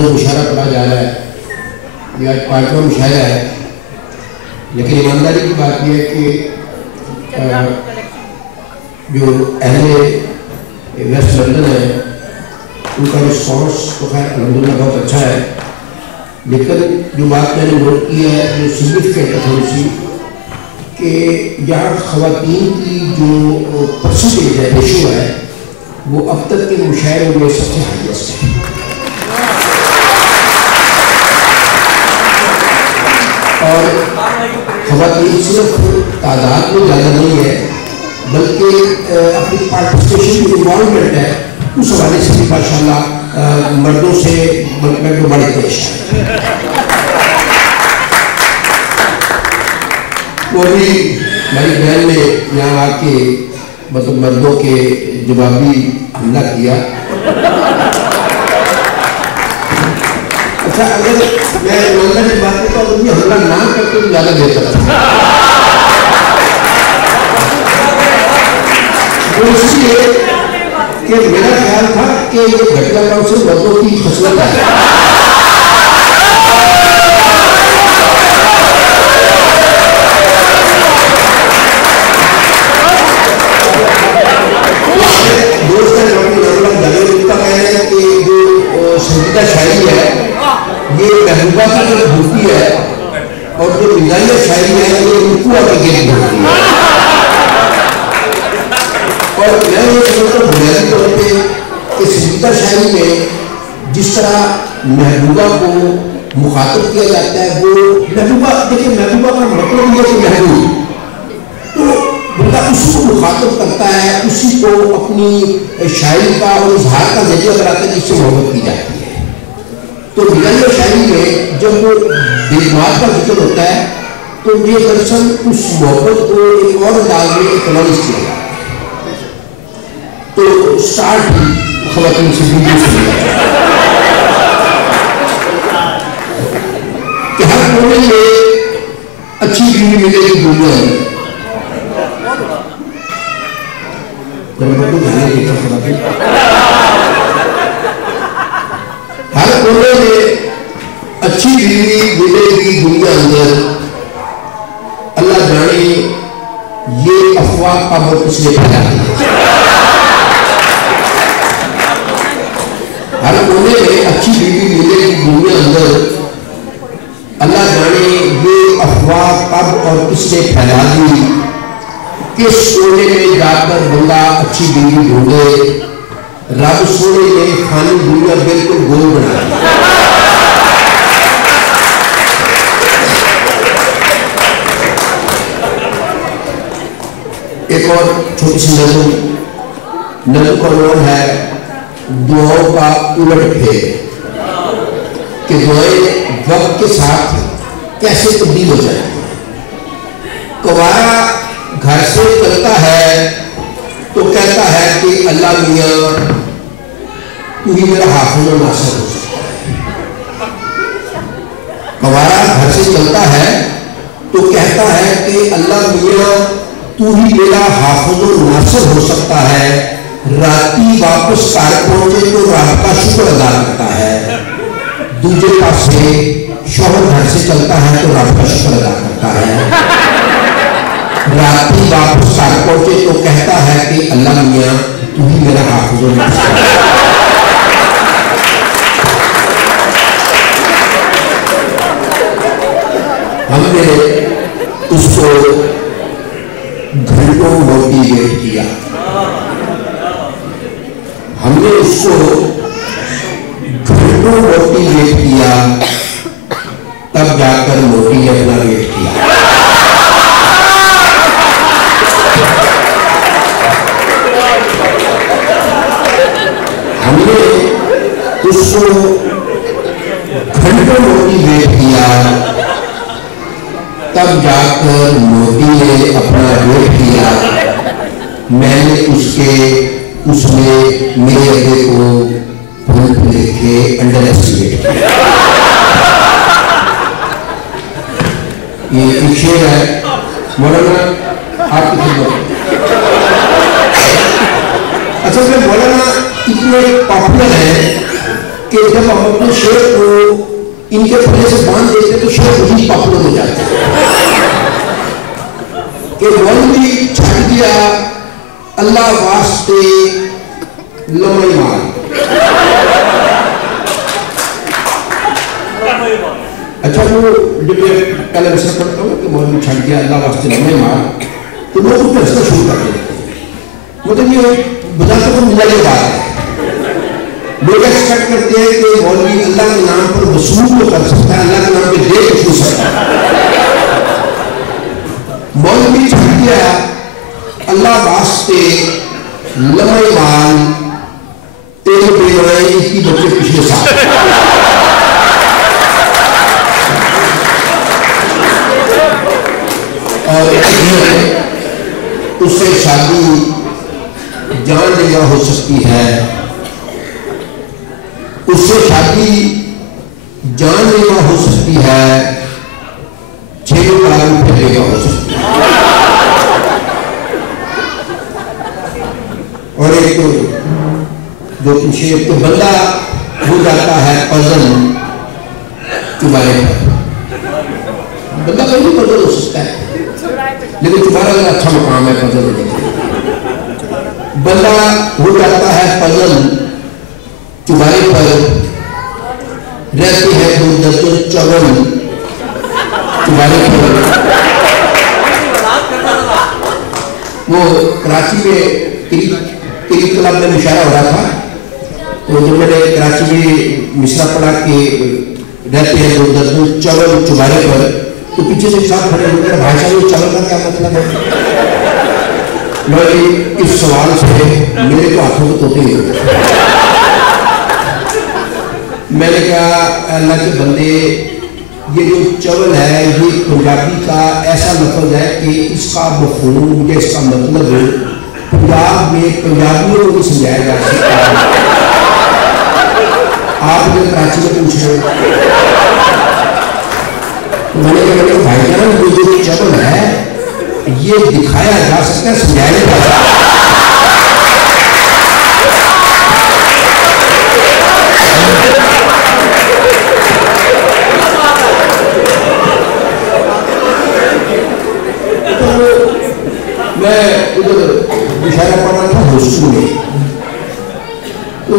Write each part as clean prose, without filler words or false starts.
रोज़ मुशायरा पढ़ा जा रहा है, ये आज 5वां मुशायरा है। लेकिन ईमानदारी की बात यह है कि जो अहले वेस्ट लंदन है उनका रिस्पॉन्स तो खैर अल्हम्दुलिल्लाह बहुत अच्छा है, लेकिन जो बात मैंने नोट की है जो सिग्निफिकेंट है थोड़ी सी, कि यहाँ ख़वातीन की जो परसेंटेज है, रेशो है, वो अब तक के मुशायरों में सबसे हाईएस्ट है। और ख़वातीन सिर्फ तादाद में ज़्यादा नहीं है, बल्कि अपनी पार्टिसिपेशन की इन्वॉल्वमेंट है, उस हवाले से भी माशाल्लाह मर्दों से में बड़े पेश है। वो भी मेरी बहन ने यहाँ आके मतलब मर्दों के जवाबी हमला किया। अच्छा, अगर मैं मंदिर की बात करता हूँ तो ये हमला ना करते तो ज़्यादा बेहतर था। तो इसलिए कि मेरा ख्याल था कि ये घटिया काम से मर्दों की खसलत है। संगीता शायरी है ये महबूबा की जो होती है, और जो मिजाइया शायरी है ये रुकुआ की गेंद होती है। और मैं ये समझता हूँ बुनियादी तौर पर कि संगीता शायरी में जिस तरह महबूबा को मुखातब किया जाता है, वो महबूबा, देखिए महबूबा का मतलब ये कि महबूब, तो बंदा उसी को मुखातब करता है, उसी को अपनी शायरी का और इजहार का जरिया कराता है जिससे मोहब्बत की जाती है। तो मिजाइया शायरी में जब बेगमात का जिक्र होता है तो ये दरअसल उस मोहब्बत को एक और अंदाज में एक्नॉलेज किया जाता है। तो स्टार्ट भी ख़वातीन से वीडियो से कि हर कोने में अच्छी बीवी मिलेगी दुनिया में। हर कोने में अच्छी बीवी मिलेगी दुनिया अंदर, अल्लाह जाने ये अफवाह का बहुत इसलिए फैला है। हर कोने में अच्छी बीवी मिलेगी दुनिया अंदर, अल्लाह जाने ये अफवाह कब और किसने फैला दी, किस कोने में जाकर बंदा अच्छी बीवी ढूंढे, रब सोने ने खानी दुनिया बिल्कुल गोल बना दी। एक और छोटी सी नज़म का नाम है दुआओं का उलट फेर, कि दुआएं वक्त के साथ कैसे तब्दील हो जाती है। कवारा घर से चलता है तो कहता है कि अल्लाह मियाँ तू ही मेरा हाफिज़ और नासिर हो सकता है। कवारा घर से चलता है तो कहता है कि अल्लाह मियाँ तू ही मेरा हाफिज़ और नासिर हो सकता है। राती वापस कार पहुंचे तो रात का शुक्र अदा करता है। दूसरे पासे शौहर घर से चलता है तो रात का शुक्र अदा करता है। राती वापस कार पहुंचे तो कहता है कि अल्लाह मियाँ तू ही मेरा हाफिज़ और नासिर है। हमने उसको घंटों मोटिवेट किया, हमने उसको घंटों मोटिवेट किया, तब जाकर मोटी ने अपना वेट किया। हमने उसको घंटों मोटिवेट किया, तब जाकर मोदी ने अपना वेट किया। मैंने उसने मेरे अड्डे को फूल लेके अंडर एस्टिमेट किया। ये एक शेर है मौलाना आपकी खिदमत। अच्छा, मैं मौलाना इतने पॉपुलर है कि जब हम अपने शेर इनके पल्ले से बांध देते तो शेख वही पॉपुलर हो जाते। मौलवी छड़ दिया अल्लाह वास्ते लम्बी मार। अच्छा वो जब मैं पहले विषय पढ़ता हूँ कि मौलवी छड़ दिया अल्लाह वास्ते लम्बी मार, तो लोग उसको हंसना शुरू कर देते हैं। मतलब ये बताते तो मिला ये बात है। लोग एक्सपेक्ट करते हैं कि मौलवी अल्लाह के नाम पर वसूल तो कर सकता है, अल्लाह के नाम पे दे तो छू सकता है। मौलवी छड़ दिया अल्लाह वास्ते लम्बे बाल तेरे बेगुनाह इसकी बच्चे पिछले साल। और उससे शादी जानलेवा हो सकती है, उससे शादी जानलेवा हो सकती है, 6 लाख रुपये हो सकती है। और एक जो पीछे तो बंदा हो जाता है पजल चुबारे पर। बंदा कोई भी पजल हो सकता है, लेकिन चुबारा का अच्छा मुकाम है पजल में। बंदा हो जाता है पजल चुबारे पर, रहते हैं 2 दर्जन चवल चुबारे पर। वो कराची में क्लिक क्लब में मुशायरा हो रहा था, तो जब मैंने कराची में मिसरा पढ़ा कि रहते हैं 2 दर्जन चवल चुबारे पर, तो पीछे से साथ खड़े होकर भाषा में चवल का क्या मतलब है। इस सवाल से मेरे को हाथों को तोते ही होते। मैंने कहा अल्लाह के बंदे, ये जो चवल है ये पंजाबी का ऐसा लफ्ज़ है कि इसका मफ़हूम या इसका मतलब पंजाब में पंजाबियों को भी समझाया जा सकता है। आप मुझे कराची में पूछ रहे हो, मैंने कहा भाईजान ये जो चवल है ये दिखाया जा सकता है, समझाया जा सकता है। तो मैं उधर इशारा पढ़ रहा था हॉस्टल में, तो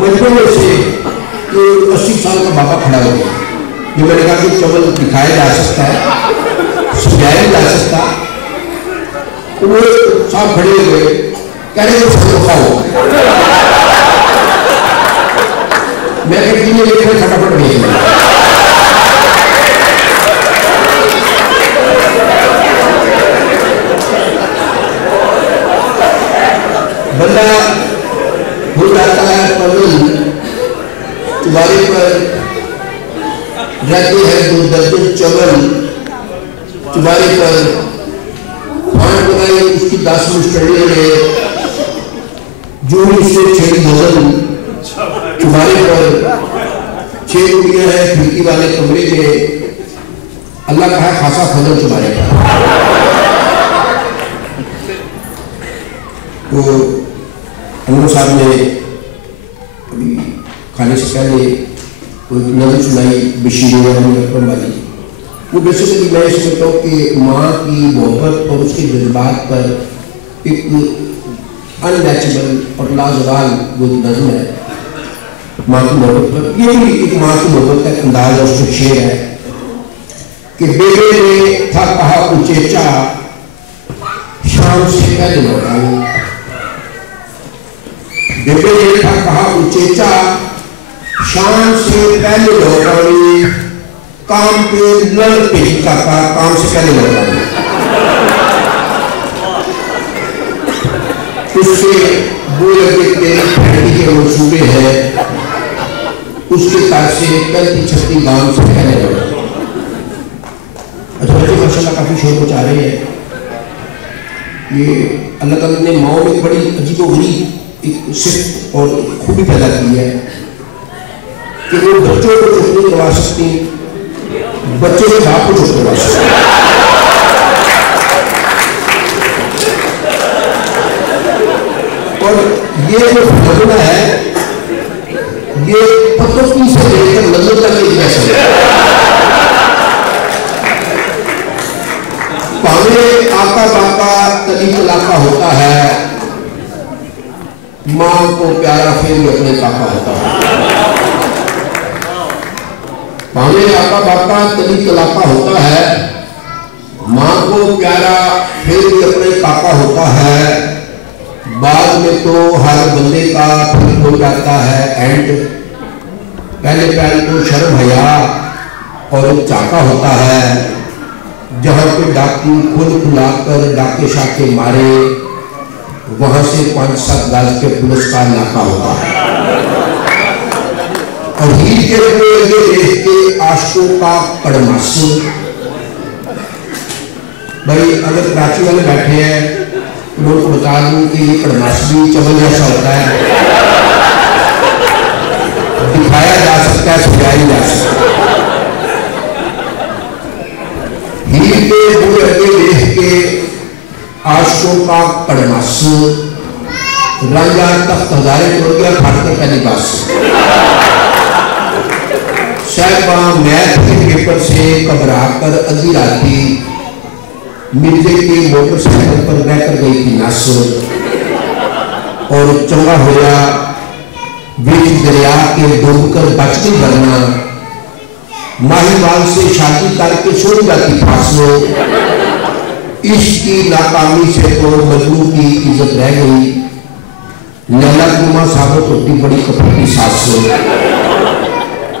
मजबूर से 80 साल का बाबा खड़ा हो गया। जो मैंने कहा कि चवल दिखाया जा सकता है, समझाया जा सकता, तो वो साहब खड़े हुए कह रहे खाओ। मैं कहती हूँ लेकर फटाफट भेज दिया। बंदा हो जाता है पजल चुबारे पर, रहते हैं 2 दर्जन चवल चुबारे पर, 5 बनाई उसकी 10 मुश्किलें हैं, जून से 6 भोजन चुबारे पर, 6 कुड़ियाँ हैं खिड़की वाले कमरे में, अल्लाह का है खासा फजल चुबारे पर। तो अनवर साहब ने अभी खाने से पहले नज़र सुनाई बशीर अकरम वाली। वो बेसिकली मैं समझता हूँ कि माँ की मोहब्बत और उसके जज्बात पर एक अननेचुरल और लाजवाल वो नज़म है माँ की मोहब्बत पर। ये भी एक माँ की मोहब्बत का अंदाज और उसमें शेर है कि बेटे ने था कहा उचेचा शाम से पहले लौटाई। बेटे ने था कहा उचेचा शाम से पहले लौटाई, काम पे लड़ पे का काम से पहले लौटाई। उसके बोले तेरी फैक्ट्री के मंसूबे हैं, उसके पास से 35-36 गांव से पहले लौटाई। अच्छा बच्चे माशाल्लाह काफी शोर मचा रहे हैं। ये अल्लाह ताला ने माओ में बड़ी अजीबोगरीब एक सिर्फ और खूबी पैदा की है कि वो बच्चों को चुप नहीं करवा सकती, बच्चे के बाप को चुप करवा सकते। और ये जो फैसला है ये पतों से लेकर नजर तक एक ऐसा काका होता है। भावे आका बाका तभी कलाका होता है, माँ को प्यारा फिर भी अपने काका होता है। बाद में तो हर बंदे का फिर हो जाता है एंड। पहले पहले तो शर्म हया और चाका होता है, जहां पे डाकू खुद खुलाकर डाके शाके मारे, वहां से 5-7 गज के पुलिस का नाका होता है। और हीर के हुए देख के आशकों का कड़मास। भाई अगर कराची वाले बैठे हैं लोग बता दूं कि ये कड़मास भी चमन जैसा होता है, दिखाया जा सकता है, सुझाया जा सकता है। हीर के बुरे अगे देख के आशकों का कड़मास, राजा तख्त हजारे तोड़ गया फाटते का लिबास। साहबा मैथ के पेपर से घबरा कर अद्धी राती मिर्जे के मोटरसाइकिल पर बहकर गई थी नस। और चंगा होया बीच दरिया के डूबकर बच के वरना माहीवाल से शादी करके छोड़ जाती फांसो। इश्क की नाकामी से तो मजनू की इज्जत रह गई, लैला कुमा साबित होती बड़ी कपटी सास।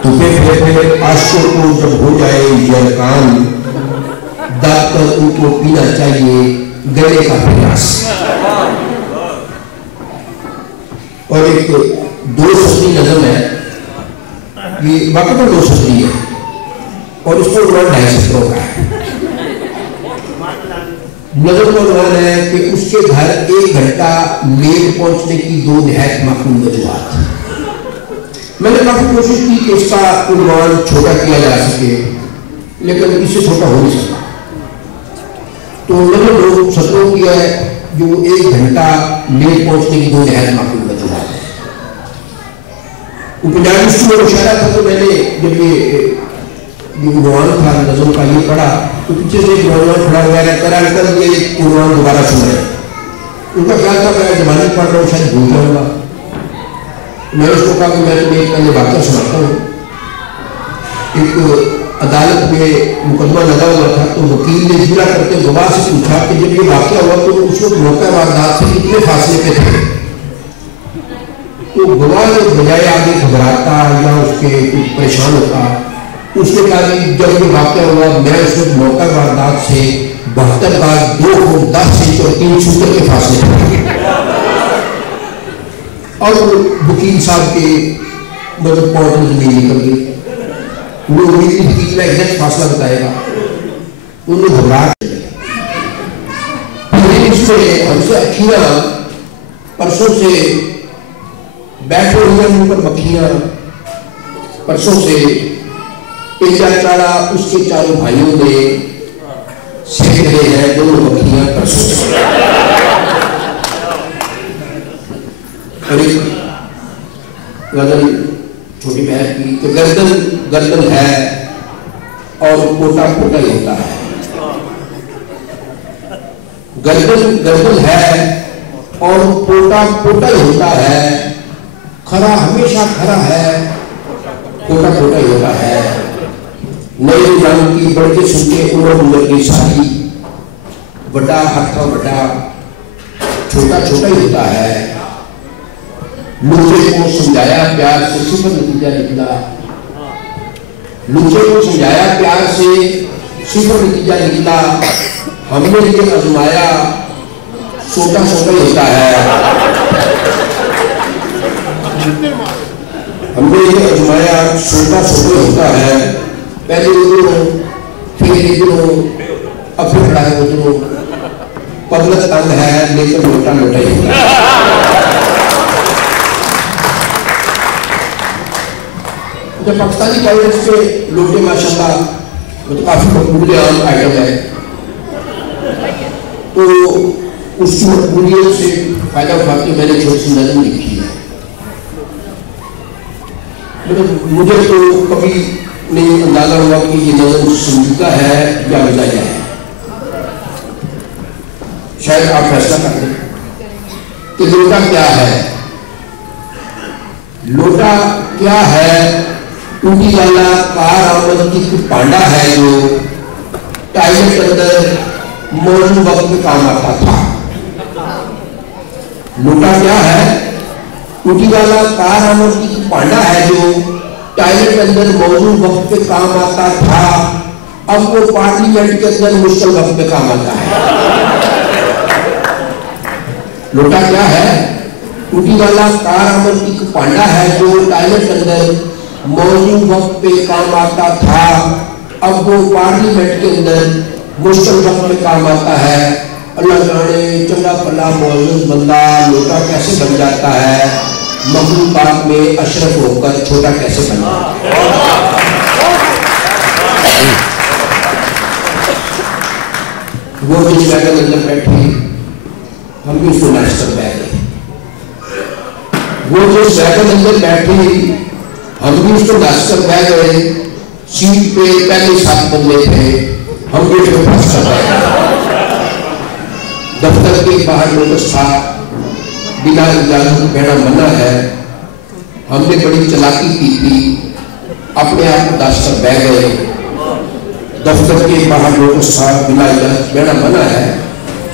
तुम्हें फिर आशकों को जब हो जाए जलकान, दाब कर उनको पीना चाहिए गले का प्रयास। और एक 2 सदी नजम है, ये वाकई में 2 सदी है और उसको 2.5 सत्रों का है। नजर को मान है कि उसके घर 1 घंटा लेट पहुंचने की 2 निहायत माकूल वजूहात। मैंने काफी कोशिश की कि इसका उन्वान छोटा किया जा सके, लेकिन इससे छोटा हो नहीं सकता। तो नजर 2 सत्रों की है जो 1 घंटा लेट पहुंचने की 2 निहायत माकूल वजूहात है। उपन्यास में मुशायरा था, तो मैंने जब ये उन्वान था नजम का ये पढ़ा तो पीछे से नौजवान खड़ा हुआ रहता ये उन्वान दोबारा सुन रहे। उनका ख्याल था मैं जबानी पढ़ रहा हूँ, शायद भूल जाऊंगा। मैं उसको कहा कि मैं तुम्हें एक पहले वाक्य सुनाता हूँ। एक अदालत में मुकदमा लगा हुआ था, तो वकील ने जिक्र करके गवाह से पूछा कि जब ये वाक्य हुआ तो उस वक्त मौका वारदात से कितने फासले पे थे। तो गवाह ने बजाय आगे घबराता या उसके परेशान होता, उसने कहा कि जब ये वाक्य हुआ मैं उस वक्त मौका वारदात से 72 गज 2 फुट 10 इंच और 3 शूटर के फासले पे। और वकील साहब के मतलब कोर्ट में जमीन निकल गई। वो उम्मीद थी कि मैं एग्जैक्ट फासला बताएगा, उन्होंने घबराहट हमसे अखियां परसों से बैठे हुए ऊपर मक्खियां, परसों से पेचा चाड़ा उसके चारों भाइयों ने सेक रहे हैं, दोनों मक्खियां परसों से। गजल छोटी बहन की तो गर्दन गर्दन है और कोटा कोटा ही होता है। गर्दन गर्दन है और कोटा कोटा ही होता है। खरा हमेशा खरा है, कोटा कोटा ही होता है। नए जान की बढ़ के सुनके उम्र की सारी, बड़ा हत्था बड़ा छोटा छोटा ही होता है। लूचे को समझाया प्यार से सिफर नतीजा निकला, लूचे को समझाया प्यार से सिफर नतीजा निकला। हमने ये आजमाया छोटा छोटा ही होता है। हमने ये आजमाया छोटा छोटा होता है। पहले इधरों फिर इधरों अब फिर खड़ा है उधरों। पतला तंग है लेकिन मोटा मोटा ही होता है। जब पाकिस्तानी टॉयलेट्स के लोटे माशाल्लाह वो तो काफी मकबूल आइटम है, तो उसकी मकबूलियत से फायदा उठाते मैंने छोटी सी नज़म लिखी है। मतलब मुझे तो कभी नहीं अंदाजा हुआ कि ये नज़म संजीदा है या मजाया है। शायद आप फैसला कर लें कि लोटा क्या है। लोटा क्या है? टूटी वाला कार आमद की पांडा है जो टॉयलेट के अंदर मौजूद वक्त में काम आता था। लोटा क्या है? टूटी वाला कार आमद की पांडा है जो टॉयलेट के अंदर मौजूद वक्त पे काम आता था, अब वो पार्लियामेंट के अंदर मुश्किल वक्त पे काम आता है। लोटा क्या है? टूटी वाला कार आमद की पांडा है जो टॉयलेट के अंदर मौजूद वक्त पे काम आता था, अब वो पार्लियामेंट के अंदर मुश्किल वक्त में काम आता है। अल्लाह जाने चंगा भला मौजूद बंदा लोटा कैसे बन जाता है, मखलूकात में अशरफ होकर छोटा कैसे बन जाता है। वो जिस वैगन अंदर बैठी हम भी उसको नाश कर बैठे, वो जिस वैगन अंदर बैठी हम भी उसको नाश कर बैठ गए। सीट पे पहले 7 बंदे थे, हम भी उसको नाश कर बैठे। दफ्तर के बाहर नोटिस था, बिना इजाजत कहना मना है। हमने बड़ी चालाकी की थी, अपने आप को नाश कर बैठ गए। दफ्तर के बाहर नोटिस था, बिना इजाजत कहना मना है।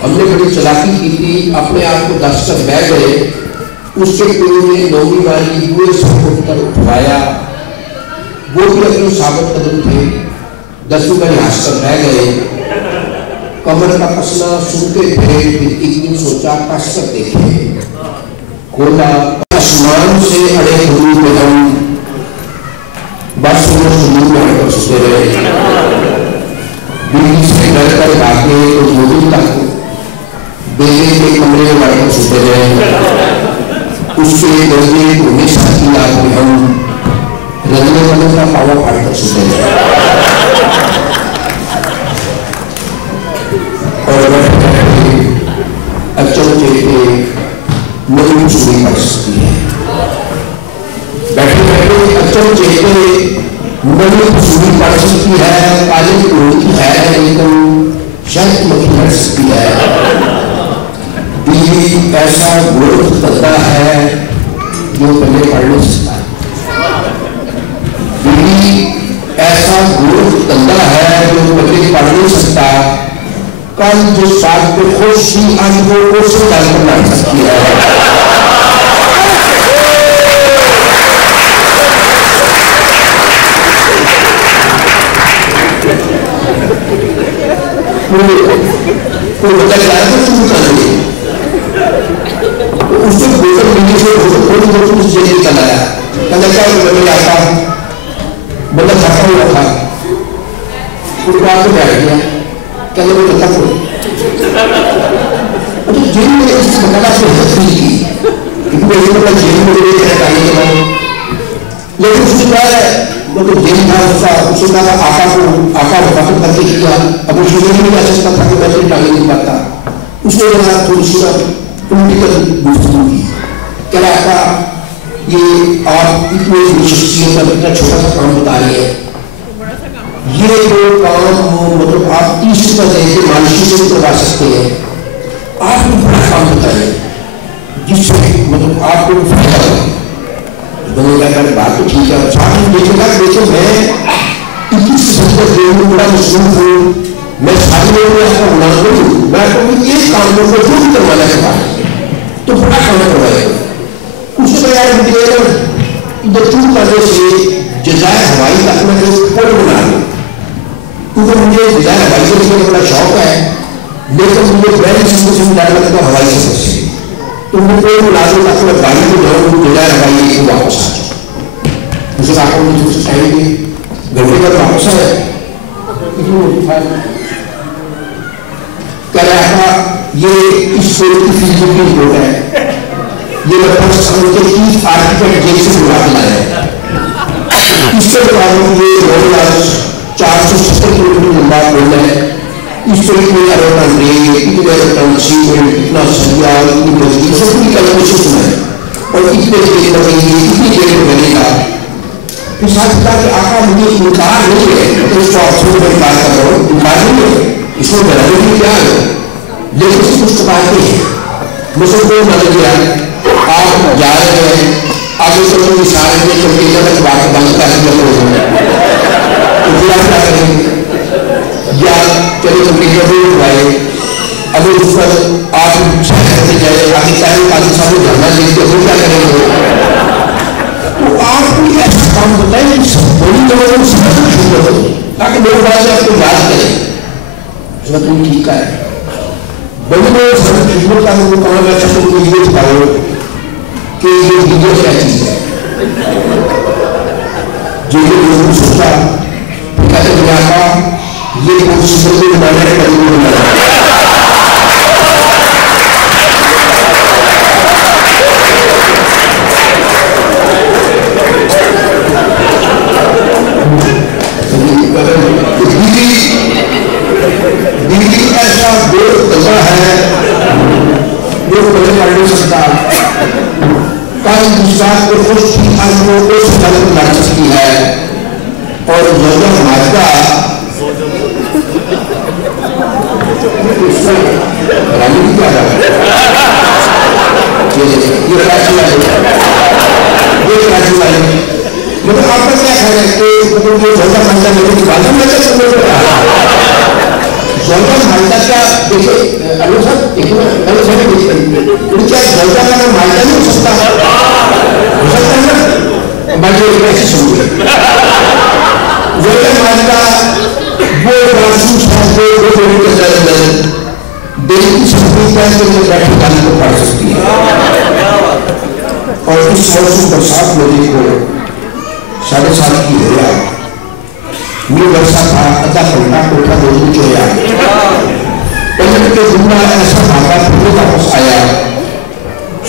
हमने बड़ी चालाकी की थी, अपने आप को नाश कर बैठ गए। उसके गुरु ने नौवीं वाली हुए पर उठवाया, वो भी अपने साबित कदम थे, 10वीं का लिहाज कर रह गए। कमर का कसना सुनते थे, एक दिन सोचा कस कर देखे। खोला आसमान से अड़े गुरु पे हम बस वो सुनूर में अड़कर सुते रहे। दिल्ली से डर कर भागे तो 2 दिन तक बेले के कमरे में अड़कर सुते रहे। उसके दर्जे उन्हें साथी लाख में हम रंगने वालों का पावा पाड़कर सुते हैं और अचल चेते नई चुनी पड़ सकती है। बैठे बैठे अचल चेते नई चुनी पड़ सकती है, काले की है लेकिन शायद मक्खी पड़ सकती है। दिल्ली ऐसा गोरख धंधा है जो पहले पढ़ नहीं सकता। दिल्ली ऐसा गोरख धंधा है जो पहले पढ़ नहीं सकता। कल जिस बात पे खुश थी आज वो क्वेश्चन डालकर लड़ सकती है। कोई बता रहा है तो तुम कर रही उसको बोतल पीने से थोड़ी देर उस जेल निकल आया। कहना क्या मैंने आता बोला खाता हुआ था, कुछ बात बैठ गया। कहने को बता तो जेल में इस बताना से हद नहीं की, क्योंकि जेल में लेकिन उसके बाद मतलब जेल था उसका आका मुखातिब करके किया। अब उस जेल में जा सकता था कि मैं टांगे नहीं पाता। उसने थोड़ी सी पॉलिटिकल गुफ्तगू की। कह रहा था ये आप इतनी शख्सियत का इतना छोटा सा काम बता रहे हैं, ये जो काम मतलब आप 30 रुपये दे के मालिशी से करवा सकते हैं, आप बड़ा काम बताइए जिससे मतलब आपको फायदा हो। दोनों क्या करें, बात तो ठीक है। साथ में देखेगा देखो मैं 21 में बड़ा मशहूर हूँ, मैं सारे लोगों में ऐसा होना करूँ, मैं कहूँ ये काम को जो भी करवाना के बाद तो बड़ा काम करवाएगा। उसके बाद इधर चूक करने से जजायर हवाई तक में जो पुल बना लो, क्योंकि मुझे जजायर हवाई से बड़ा शौक है, लेकिन मुझे बैल से डर लगता है हवाई सफर से। तो मुझे मुलाजिम तक मैं गाड़ी को जाऊँ जजायर हवाई को वापस आ जाऊँ। मुझे आपको मुझे टाइम दी घंटे बाद वापस आए। कह रहा था ये इस शोर की फील्ड की रिपोर्ट है, ये लगभग समझते कि आर्किटेक्ट जेल से बुला के लाया है। इसके मुताबिक ये रोड 470 किलोमीटर लंबा पुल है। इस पुल में अरोड़ा रेल, इतने अरोड़ा सीमेंट, इतना सरिया, इतनी मजबूत सब पूरी कैलकुलेशन है और इतने देर लगेगी, इतनी देर में बनेगा। फिर साथ ही कि आका मुझे इनकार नहीं है, तो इसको ऑप्शन में इनकार कर रहा हूँ, इनकार नहीं है, इसको डराने की क्या है, लेकिन इसको कुछ बातें हैं। मुझे कोई मदद किया, आप जा रहे हैं आगे चलो सारे में कंटेनर तक बात बंद कर दिया तो क्या करेंगे या चलो कंटेनर भी उठाए अगर उस पर आप शहर से जाए आगे चाहे काफी सारे धरना देखते हो क्या करेंगे तो आप भी ऐसा काम बताएं बड़ी जगह को समझना शुरू करो ताकि लोग बाद में आपको याद करें जो तुम ठीक है बड़ी बड़ी खिदमत का लोगों को कहा अच्छा तुमको ये बताओ कि ये वीडियो क्या चीज है जो ये लोगों सोचा कहते हैं ये कुछ सुंदर बनाना है कभी बनाना है ऐसा दो दफा है जो पहले पढ़ सकता कल गुजरात को खुश थी आदमियों को सदन लड़ सकती है और जगह मार्गा क्या मतलब आपका क्या ख्याल है कि मतलब ये जगह मार्गा लेने की बात में जलगा माल्टा क्या देखिए अनु सर एक मिनट क्या जलगा का नाम माल्टा नहीं हो सकता है ना बाकी ऐसे समझिए जलगा माल्टा वो राजू साहब वो देवी के अंदर देवी की संस्कृति के लिए बैठे गाने को पढ़ सकती है और इस मौसम बरसात होने को 7.5 साल की हो रहा ये वर्षा था अदा पलटा कोठा दोनों चोया पहले के जुम्मा ऐसा भागा फिर वापस आया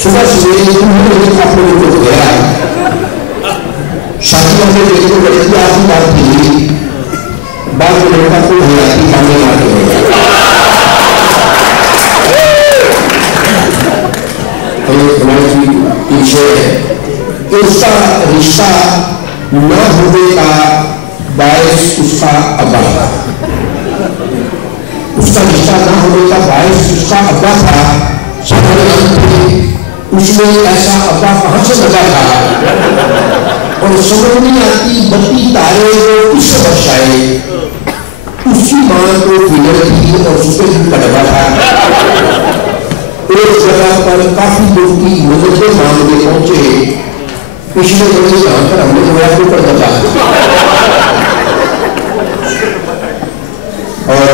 सुबह सवेरे उन्होंने अपने लोगों को गया शादियों में देखो बड़ी आदमी बात थी बाद में लड़का को हयाती मांगे मार के उसका रिश्ता न होने का बायस उसका अब्बा था उसका रिश्ता न होने का बायस उसका अब्बा था सारे उसमें ऐसा अब्बा कहां से लगा था और समझ नहीं आती बत्ती तारे उससे बचाए उसकी मां को फिगर थी और उसके दिन का डबा था एक जगह पर काफी लोग की मदद मांगने पहुंचे पिछले बड़े जहां पर हमने बड़ा को कर दिया और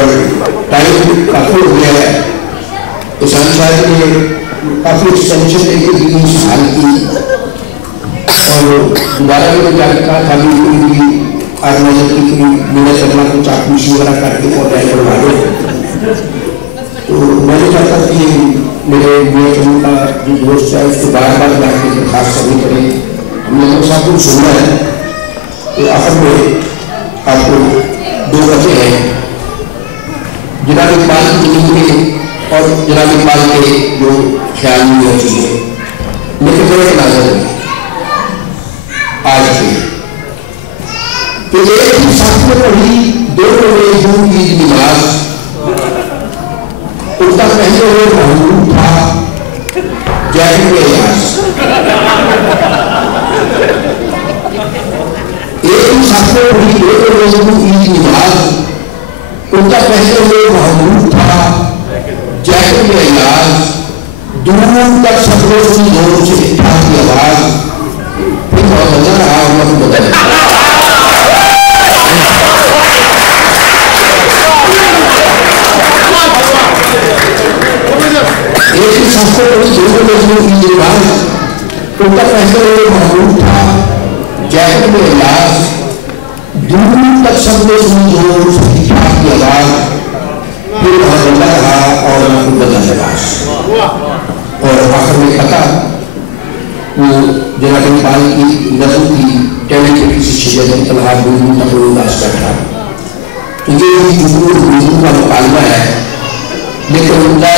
टाइम काफी हो गया है किसान साहब ने काफी एक्सटेंशन देके 20 साल की और दोबारा मैंने जाकर कहा था कि ऑर्गेनाइजर की मेरा करना कुछ आप कुछ वगैरह करके और टाइम करवा दो तो मैंने चाहता कि मेरे का जो दोस्त है उसको बार बार जाके दरखास्त करनी पड़े हमने लोग साथ कुछ सुनना है तो आखिर में आपको 2 बचे हैं जनाब इकबाल की जिंदगी और जनाब इकबाल के जो ख्याल में चीजें लेकिन बड़े नाजर आज के तो एक ही साथ में पढ़ी 2 जून की नमाज उसका पहले वो महमूद था जैसे के इलाज एक ही साथ में पढ़ी 2 जून की नमाज उनका पहले वो महमूद था जैसे के इलाज दूर तक सबको सुनी जोर से इत्था की आवाज फिर बदल रहा उम्र बदल एक ही सबको उनका पहले वो महमूद था जैसे में इलाज दूर तक सबको सुनी जोर से इत्था की आवाज फिर बदल रहा और बदल रहा और आखिर में पता वो जनाब इकबाल की नज़म की कहने के किसी शजर में तलहार गुरु तक उदास करता तो ये गुरु का मुकालमा है लेकिन उनका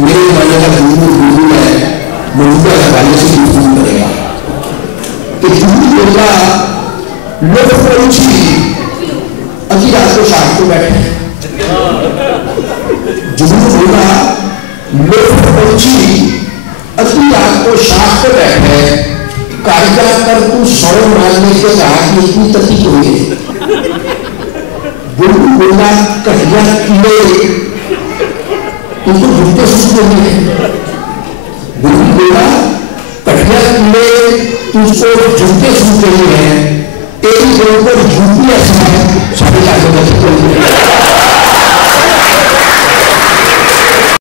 मेरे मानने का गुरु है मौजूदा हवाले से गुरु करेगा कि गुरु बोला लोग पहुंची अभी रात को शाम को बैठे जुनून बोला लोग पहुंची अभी रात को शाम को बैठे कायदा कर तू सौ मारने के बाद इतनी तती हुई है। बुल्लू बोला कहिया किले तुमको झूठे सूचते नहीं है। बुल्लू बोला कहिया किले तुझको झूठे सूचते नहीं है। तेरी जरूरत झूठी है, सारे